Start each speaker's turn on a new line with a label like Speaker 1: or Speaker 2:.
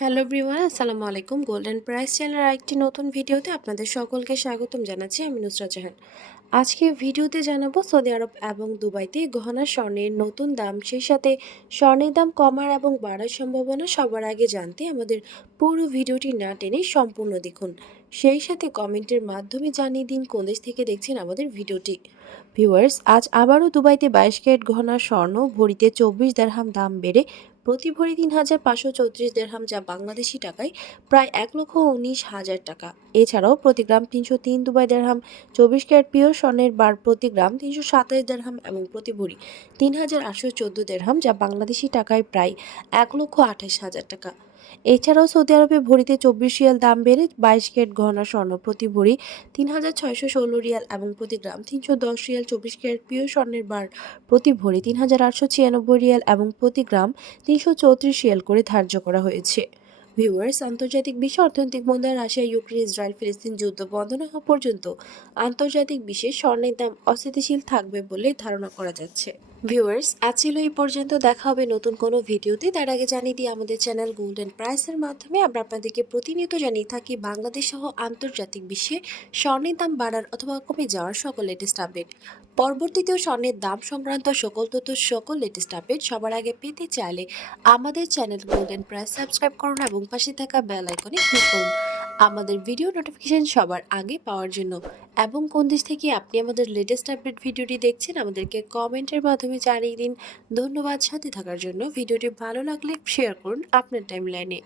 Speaker 1: Hello everyone, আসসালামু আলাইকুম। Golden price চ্যানেলের আরেকটি নতুন ভিডিওতে আপনাদের সকলকে স্বাগতম জানাচ্ছি, আমি নুসরা জাহান। আজকে ভিডিওতে জানাব সৌদি আরব এবং দুবাইতে গহনা স্বর্ণের নতুন দাম, সেই সাথে স্বর্ণের দাম কমার এবং বাড়ার সম্ভাবনা সবার আগে জানতে আমাদের পুরো ভিডিওটি না টেনে সম্পূর্ণ দেখুন। সেই সাথে কমেন্টের মাধ্যমে জানিয়ে দিন কোন দেশ থেকে দেখছেন আমাদের ভিডিওটি। ভিউয়ার্স, আজ আবারও দুবাইতে বাইশ ক্যারেট গহনা স্বর্ণ ভরিতে চব্বিশ দেড়হাম দাম বেড়ে প্রতি ভরি তিন হাজার পাঁচশো চৌত্রিশ দেড়হাম যা বাংলাদেশি টাকায় প্রায় এক লক্ষ উনিশ হাজার টাকা। এছাড়াও প্রতি গ্রাম তিনশো তিন দুবাই দেড়হাম, চব্বিশ ক্যারেট পিওর স্বর্ণের বার প্রতি গ্রাম তিনশো সাতাশ দেড়হাম এবং প্রতি ভরি তিন হাজার আটশো চোদ্দ দেড়হাম যা বাংলাদেশি টাকায় প্রায় এক লক্ষ আঠাশ হাজার টাকা। এছাড়াও সৌদি আরবে ভরিতে চব্বিশ রিয়াল দাম বেড়ে বাইশ ক্যারেট গহনা স্বর্ণ প্রতি ভরি তিন হাজার ছয়শো ষোলো রিয়াল এবং প্রতি গ্রাম তিনশো দশ রিয়াল চব্বিশ ক্যারেট পিওর স্বর্ণের বার প্রতি ভরি তিন হাজার আটশো ছিয়ানব্বই রিয়াল এবং প্রতি গ্রাম তিনশো চৌত্রিশ রিয়াল করে ধার্য করা হয়েছে। ভিউয়ার্স, আন্তর্জাতিক বিশ্ব অর্থনৈতিক মন্দায় রাশিয়া, ইউক্রেন, ইসরায়েল, ফিলিস্তিন যুদ্ধ বন্ধ না হওয়া পর্যন্ত আন্তর্জাতিক বিশ্বে স্বর্ণের দাম অস্থিতিশীল থাকবে বলে ধারণা করা যাচ্ছে। ভিউয়ার্স আজ ছিল এই পর্যন্ত। দেখা হবে নতুন কোনো ভিডিওতে। তার আগে জানিয়ে দিই, আমাদের চ্যানেল গোল্ডেন প্রাইসের মাধ্যমে আমরা আপনাদেরকে প্রতিনিয়ত জানিয়ে থাকি বাংলাদেশ সহ আন্তর্জাতিক বিশ্বে স্বর্ণের দাম বাড়ার অথবা কমে যাওয়ার সকল লেটেস্ট আপডেট পরবর্তীতেও স্বর্ণের দাম সংক্রান্ত সকল তথ্য, সকল লেটেস্ট আপডেট সবার আগে পেতে চাইলে আমাদের চ্যানেল গোল্ডেন প্রাইস সাবস্ক্রাইব করুন এবং পাশে থাকা বেল আইকনে ক্লিক করুন। আমাদের ভিডিও নোটিফিকেশন সবার আগে পাওয়ার জন্য। এবং কোন দেশ থেকে আপনি আমাদের লেটেস্ট আপডেট ভিডিওটি দেখছেন, আমাদেরকে কমেন্টের মাধ্যমে জানিয়ে দিন। ধন্যবাদ সাথে থাকার জন্য। ভিডিওটি ভালো লাগলে শেয়ার করুন আপনার টাইমলাইনে